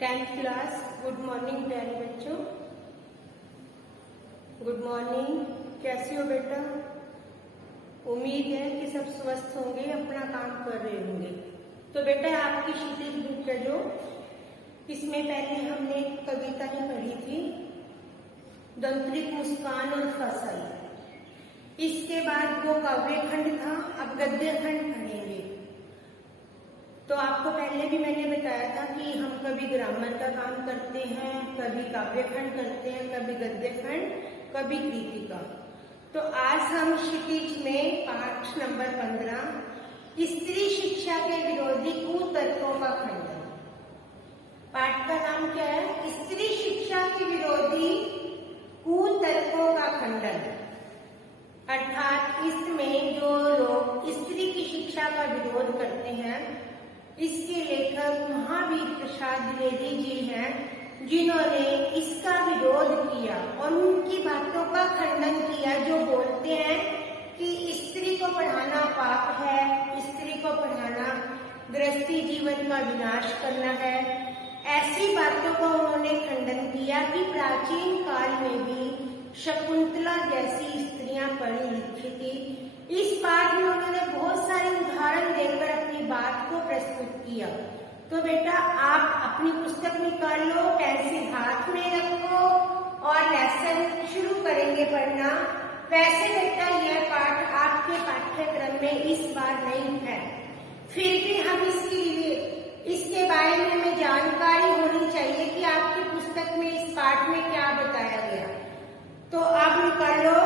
10th class. Good morning प्यारे बच्चों, good morning. कैसे हो बेटा? उम्मीद है कि सब स्वस्थ होंगे, अपना काम कर रहे होंगे। तो बेटा आपकी क्षितिज बुक है जो, इसमें पहले हमने एक कविता ही पढ़ी थी, दंत्रिक मुस्कान और फसल। इसके बाद वो काव्य खंड था, अब गद्य खंड पढ़ेंगे। तो आपको पहले भी मैंने बताया था कि हम कभी ग्रामर का काम करते हैं, कभी काव्य खंड करते हैं, कभी गद्य खंड, कभी कृतिका। तो आज हम क्षितिज में पाठ नंबर 15 स्त्री शिक्षा के विरोधी कुतर्कों का खंडन। पाठ का नाम क्या है? स्त्री शिक्षा के विरोधी कुतर्कों का खंडन। अर्थात इसमें जो लोग स्त्री की शिक्षा का विरोध करते हैं, इसके लेखक महावीर प्रसाद द्विवेदी जी हैं, जिन्होंने इसका विरोध किया और उनकी बातों का खंडन किया, जो बोलते हैं कि स्त्री को पढ़ाना पाप है, स्त्री को पढ़ाना गृहस्थी जीवन का विनाश करना है। ऐसी बातों का उन्होंने खंडन किया कि प्राचीन काल में भी शकुंतला जैसी स्त्रियां पढ़ी लिखी थी। इस पाठ में उन्होंने बहुत सारे उदाहरण देकर अपनी बात को प्रस्तुत किया। तो बेटा आप अपनी पुस्तक निकाल लो, पेंसिल हाथ में रखो और लेसन शुरू करेंगे पढ़ना। वैसे बेटा यह पाठ आपके पाठ्यक्रम में इस बार नहीं है, फिर भी हम इसके बारे में हमें जानकारी होनी चाहिए कि आपकी पुस्तक में इस पाठ में क्या बताया गया। तो आप निकालो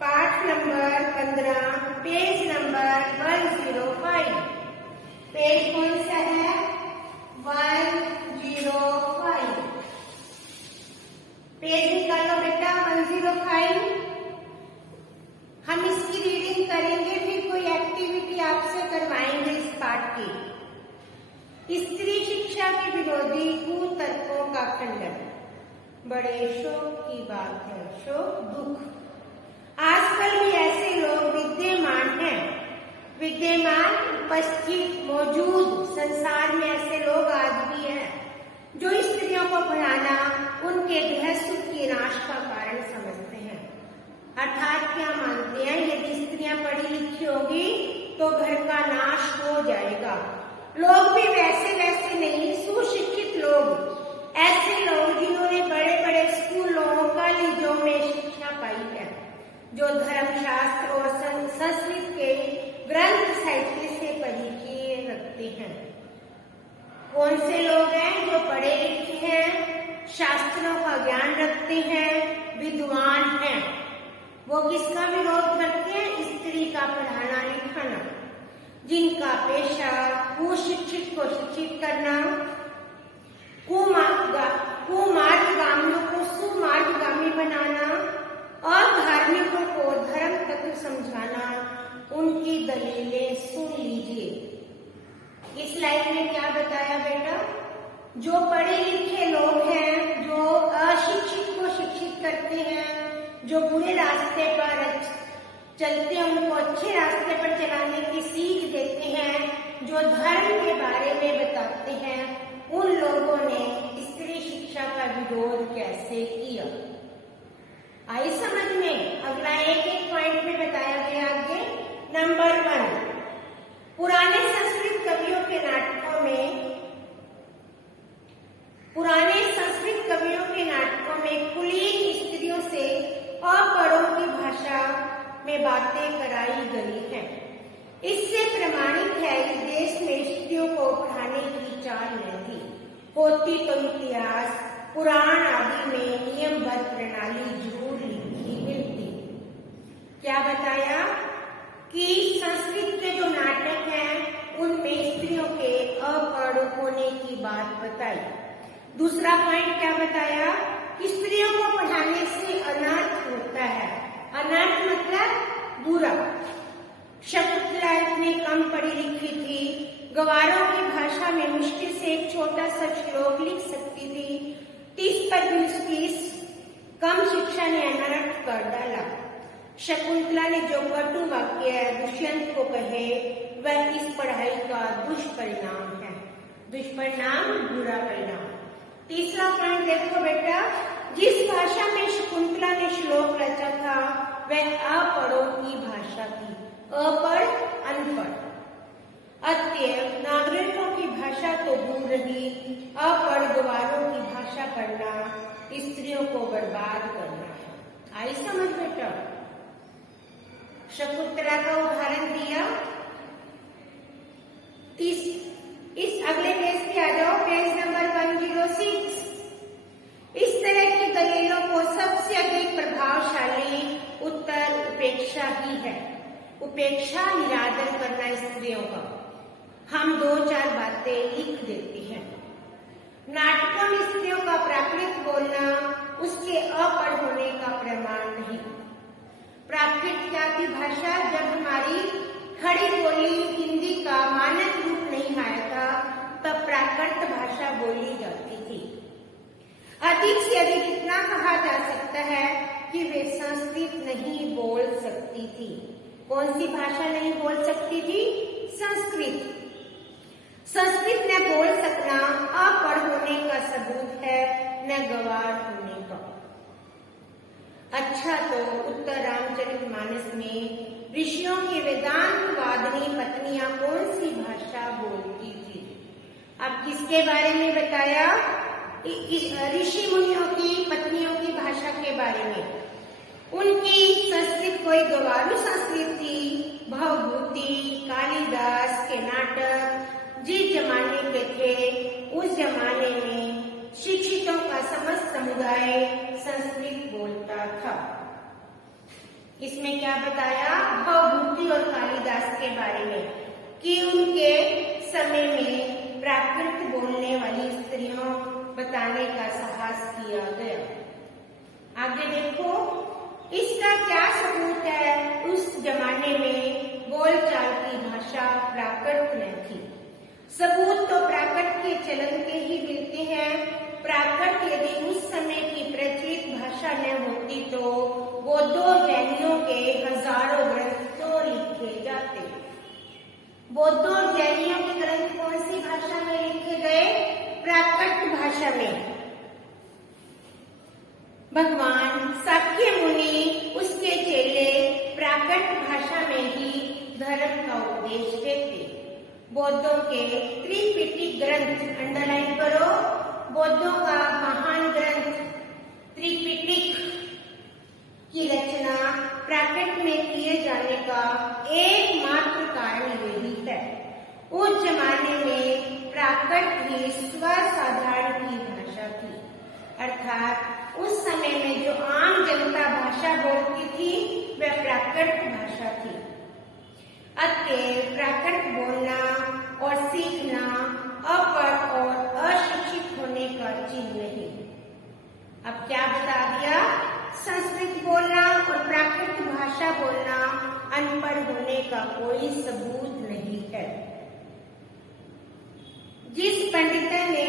पाठ नंबर 15, पेज नंबर 105। पेज कौन सा है? 105। पेज निकालो बेटा 105। हम इसकी रीडिंग करेंगे, फिर कोई एक्टिविटी आपसे करवाएंगे इस पाठ की। स्त्री शिक्षा के विरोधी कुतर्कों का खंडन। बड़े शोक की बात है, शोक दुख। आजकल भी ऐसे लोग विद्यमान हैं, विद्यमान उपस्थित मौजूद संसार में ऐसे लोग आज भी हैं जो स्त्रियों को पढ़ाना उनके गृह सुख के नाश का कारण समझते हैं। अर्थात क्या मानते हैं, यदि स्त्रियां पढ़ी लिखी होगी तो घर का नाश हो जाएगा। लोग भी वैसे नहीं, सुशिक्षित लोग, ऐसे लोग जिन्होंने बड़े बड़े स्कूलों कॉलेजों में शिक्षा पाई है, जो धर्मशास्त्र और संस्कृत के ग्रंथ साहित्य से परिचय रखते हैं। कौन से लोग हैं जो पढ़े लिखे हैं, शास्त्रों का ज्ञान रखते हैं, विद्वान हैं? वो किसका विरोध करते हैं? स्त्री का पढ़ाना लिखाना। जिनका पेशा कुशिक्षित को शिक्षित करना, कुमार्गगामियों को सुमार्गगामी बनाना और धार्मिकों को धर्म तत्व समझाना। उनकी दलीलें सुन लीजिए। इस स्लाइड में क्या बताया बेटा? जो पढ़े लिखे लोग हैं, जो अशिक्षित को शिक्षित करते हैं, जो बुरे रास्ते पर चलते हैं उनको अच्छे रास्ते पर चलाने की सीख देते हैं, जो धर्म के बारे में बताते हैं, उन लोगों ने स्त्री शिक्षा का विरोध कैसे किया। आई समझ में? अगला एक पॉइंट में बताया गया आगे। नंबर 1, पुराने संस्कृत कवियों के नाटकों में कुलीन स्त्रियों से अपढ़ों की भाषा में बातें कराई गई हैं। इससे प्रमाणित है कि देश में स्त्रियों को पढ़ाने की चाल नहीं थी। होती तो इतिहास, पुराण आदि में नियमबद्ध प्रणाली जरूर लिखी मिलती। क्या बताया कि संस्कृत के जो नाटक हैं उनमें स्त्रियों के अपढ़ होने की बात बताई। दूसरा पॉइंट क्या बताया कि स्त्रियों को पढ़ाने से अनर्थ होता है। अनर्थ मतलब बुरा। शकुंतला इतनी कम पढ़ी लिखी थी, गवारों की भाषा में मुश्किल से एक छोटा सा श्लोक लिख सकती थी। 30 पर 20 कम शिक्षा ने अनर्थ कर डाला। शकुंतला ने जो कटु वाक्य दुष्यंत को कहे, वह इस पढ़ाई का दुष्परिणाम है। दुष्परिणाम बुरा परिणाम। तीसरा पॉइंट देखो बेटा, जिस भाषा में शकुंतला ने श्लोक रचा था वह अपढ़ों की भाषा थी। अपढ़ अनपढ़। अतएव नागरिकों की भाषा तो दूर रही, अपढ़ गवारों की भाषा पढ़ना स्त्रियों को बर्बाद करना है। आई समझ बेटा? शकुंतला का उदाहरण दिया। इस अगले पेज पे आ जाओ, पेज नंबर 106। इस तरह की दलीलों को सबसे अधिक प्रभावशाली उत्तर उपेक्षा ही है। उपेक्षा, निरादर करना स्त्रियों का। हम 2-4 बातें लिख देते हैं। नाटकों में स्त्रियों का प्राकृत बोलना उसके अपढ़ होने का प्रमाण नहीं। प्राकृत क्या थी भाषा? जब हमारी खड़ी बोली हिंदी का मानक रूप नहीं आया था तब प्राकृत भाषा बोली जाती थी। अधिक से अधिक इतना कहा जा सकता है कि वे संस्कृत नहीं बोल सकती थी। कौन सी भाषा नहीं बोल सकती थी? संस्कृत। संस्कृत न बोल सकना अपढ़ होने का सबूत है, न गवार होने का। अच्छा, तो उत्तर रामचरितमानस में ऋषियों की वेदांत वादनी पत्नियां कौन सी भाषा बोलती थी? अब किसके बारे में बताया? ऋषि मुनियों की पत्नियों की भाषा के बारे में। उनकी संस्कृत कोई गवारू संस्कृत थी। भवभूति, कालिदास के नाटक जिस जमाने के थे उस जमाने में शिक्षितों का समस्त समुदाय संस्कृत बोलता था। इसमें क्या बताया? भवभूति और कालिदास के बारे में कि उनके समय में प्राकृत बोलने वाली स्त्रियों बताने का साहस किया गया। आगे देखो, इसका क्या सबूत है? उस जमाने में बोलचाल की भाषा प्राकृत न थी। सबूत तो प्राकृत के चलन के ही मिलते हैं। प्राकृत यदि उस समय की प्रचलित भाषा न होती तो बौद्धों जैनियों के हजारों ग्रंथ तो लिखे जाते। बौद्धों और जैनियों के ग्रंथ कौन सी भाषा में लिखे गए? प्राकृत भाषा में। भगवान शाक्य मुनि उसके चेले प्राकृत भाषा में ही धर्म का उपदेश देते। बौद्धों के त्रिपिटक ग्रंथ, अंडरलाइन करो, बौद्धों का महान ग्रंथ त्रिपिटक की रचना प्राकृत में किए जाने का एकमात्र कारण यही है। उस जमाने में प्राकृत ही स्वसाधारण की भाषा थी, अर्थात उस समय में जो आम जनता भाषा बोलती थी वह प्राकृत भाषा थी। अतः प्राकृत बोलना और सीखना अपढ़ और अशिक्षित होने का चिन्ह नहीं। अब क्या बता दिया? संस्कृत बोलना और प्राकृत भाषा बोलना अनपढ़ होने का कोई सबूत नहीं है। जिस पंडित ने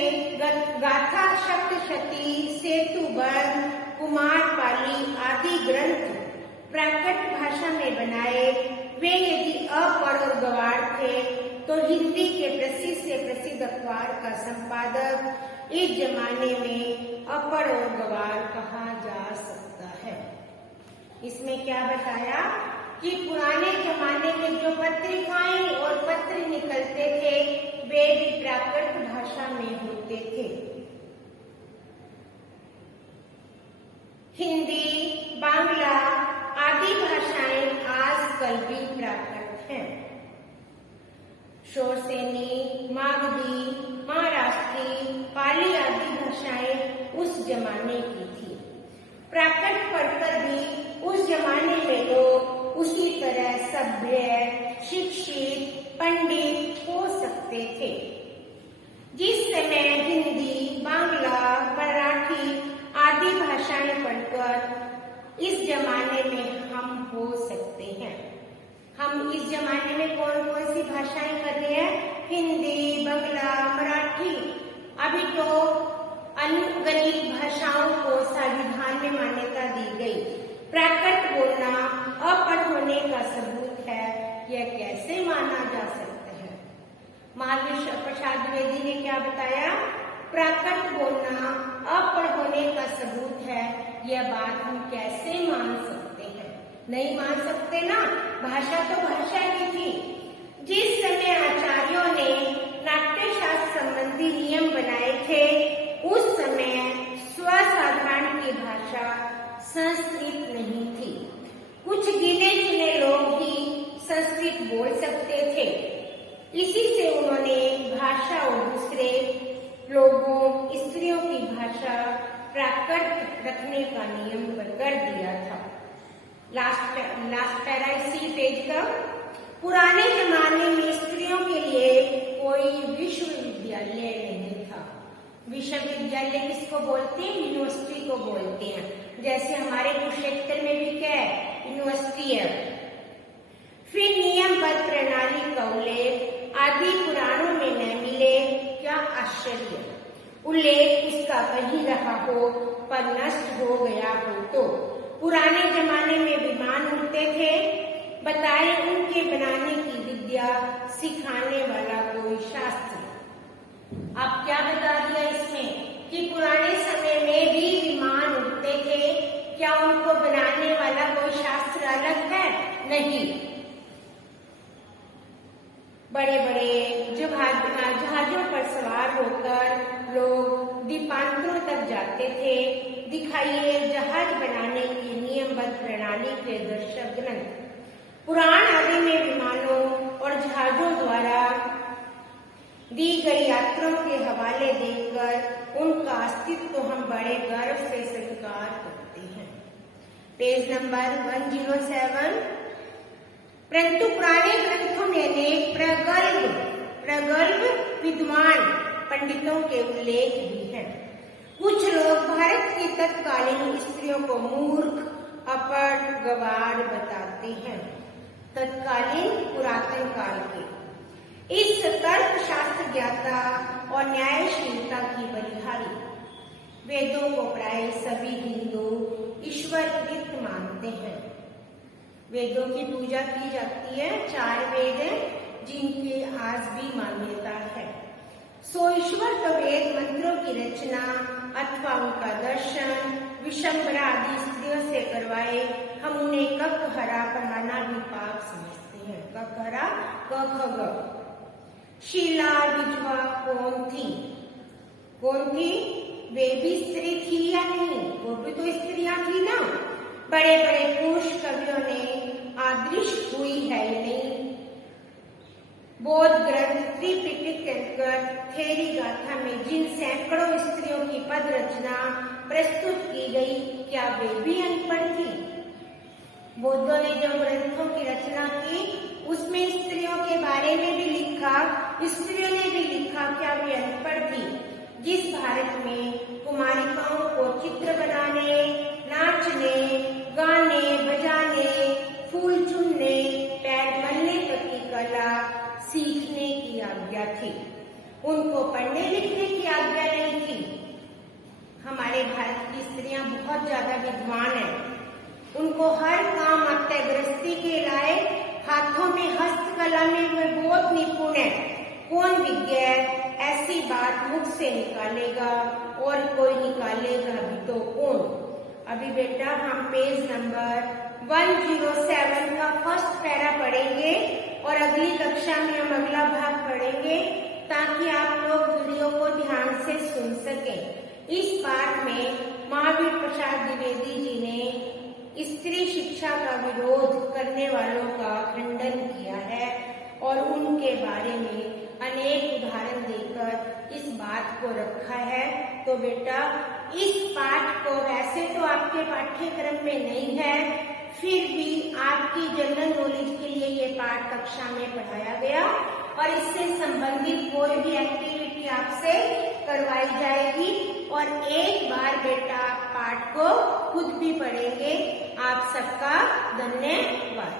गाथा, सप्तशती, सेतुबंध, कुमारपाली आदि ग्रंथ प्राकृत भाषा में बनाए वे यदि अपढ़ और गवार थे तो हिंदी के प्रसिद्ध से प्रसिद्ध अखबार का संपादक इस जमाने में अपढ़ और गवार कहा जा सकता है। इसमें क्या बताया कि पुराने जमाने में जो पत्रिकाएं और पत्र निकलते थे वे भी प्राकृत भाषा में होते थे। हिंदी, बांग्ला आदि भाषाएं आजकल भी प्राकृत हैं। शोरसेनी, मागधी, महाराष्ट्री, पाली आदि भाषाएं उस जमाने की थी। प्राकृत पढ़कर भी उस जमाने में लोग उसी तरह सभ्य, शिक्षित, पंडित हो सकते थे। जिस समय हिंदी, बांग्ला, मराठी आदि भाषाएं पढ़कर इस जमाने में हम हो सकते हैं। हम इस जमाने में कौन कौन सी भाषाएं कर रहे हैं? हिंदी, बांग्ला, मराठी। अभी तो अनगिनत भाषाओं को संविधान में मान्यता दी गई। प्राकृत बोलना अपढ़ होने का सबूत है, यह कैसे माना जा सकता है? महावीर प्रसाद द्विवेदी ने क्या बताया, प्राकृत बोलना अपढ़ होने का सबूत है। यह बात हम कैसे मान सकते हैं? नहीं मान सकते ना, भाषा तो भाषा ही थी। जिस समय आचार्यों ने नाट्यशास्त्र संबंधी नियम बनाए थे, उस समय स्वसाधारण की भाषा संस्कृत नहीं थी। कुछ गिने चुने लोग ही संस्कृत बोल सकते थे। इसी से उन्होंने भाषा और दूसरे लोगों, स्त्रियों की भाषा प्राकृत रखने का नियम कर दिया था। लास्ट पैरा इसी पेज का। पुराने जमाने में स्त्रियों के लिए कोई विश्वविद्यालय नहीं था। विश्वविद्यालय किसको बोलते हैं? यूनिवर्सिटी को बोलते हैं। जैसे हमारे कुरुक्षेत्र में भी क्या है, यूनिवर्सिटी है। फिर नियमबद्ध प्रणाली का उल्लेख आदि पुराणों में न मिले, क्या आश्चर्य। उल्लेख उसका कहीं रहा हो पर नष्ट हो गया हो तो। पुराने जमाने में विमान उड़ते थे, बताए उनके बनाने की विद्या सिखाने वाला कोई शास्त्र। अब क्या बता दिया इसमें कि पुराने समय में भी विमान उड़ते थे, क्या उनको बनाने वाला कोई शास्त्र अलग है? नहीं। बड़े बड़े जहाजों पर सवार होकर लोग द्वीपांतरों तक जाते थे। दिखाइए जहाज बनाने की नियमबद्ध प्रणाली के दर्शक ग्रंथ। पुराण आदि में विमानों और जहाजों द्वारा दी गई यात्राओं के हवाले देकर उनका अस्तित्व हम बड़े गर्व से स्वीकार करते हैं। Page number 107। परंतु पुराने ग्रंथों में अनेक प्रगल्भ विद्वान पंडितों के उल्लेख भी हैं। कुछ लोग भारत की तत्कालीन स्त्रियों को मूर्ख, अपढ़, गवार बताते हैं। तत्कालीन पुरातन काल के इस तर्क शास्त्र ज्ञाता और न्यायशीलता की बलिहारी। वेदों को प्राय सभी हिंदू ईश्वर कृत मानते हैं। वेदों की पूजा की जाती है। 4 वेद हैं जिनकी आज भी मान्यता है। सो ईश्वर तो वेद मंत्रों की रचना अथवा उनका दर्शन विशंबरा आदि स्त्रियों से करवाए, हम उन्हें ककहरा पढ़ाना भी पाप समझते हैं। ककहरा क ख ग। शीला विधवा कौन थी? वे भी स्त्री थी या नहीं? वो भी तो स्त्रियां थी ना। बड़े बड़े पुरुष कवियों ने आदृश हुई है या नहीं? बौद्ध ग्रंथ त्रिपिटक के अंतर्गत थेरी गाथा में जिन सैकड़ों स्त्रियों की पद रचना प्रस्तुत की गई, क्या वे भी अनपढ़ थी? बौद्धों ने जब ग्रंथों की रचना की, उसमें स्त्रियों के बारे में भी लिखा, स्त्रियों ने भी लिखा, क्या वे अनपढ़ थी? जिस भारत में कुमारिकाओं को चित्र बनाने, नाचने, गाने, बजाने, फूल चुनने, पैर मलने तक की कला सीखने की आज्ञा थी, उनको पढ़ने लिखने की आज्ञा नहीं थी। हमारे भारत की स्त्रियां बहुत ज्यादा विद्वान हैं। उनको हर काम गृहस्थी के लायक, हाथों में हस्तकला में वे बहुत निपुण है। कौन विज्ञ ऐसी बात मुख से निकालेगा, और कोई निकालेगा भी तो कौन? अभी बेटा हम पेज नंबर 107 का फर्स्ट पैरा पढ़ेंगे और अगली कक्षा में हम अगला भाग पढ़ेंगे, ताकि आप लोग वीडियो को ध्यान से सुन सकें। इस पाठ में महावीर प्रसाद द्विवेदी जी ने स्त्री शिक्षा का विरोध करने वालों का खंडन किया है और उनके बारे में अनेक उदाहरण देकर इस बात को रखा है। तो बेटा इस पाठ को वैसे तो आपके पाठ्यक्रम में नहीं है, फिर भी आपकी जनरल नॉलेज के लिए ये पाठ कक्षा में पढ़ाया गया और इससे संबंधित कोई भी एक्टिविटी आपसे करवाई जाएगी और एक बार बेटा पाठ को खुद भी पढ़ेंगे। आप सबका धन्यवाद।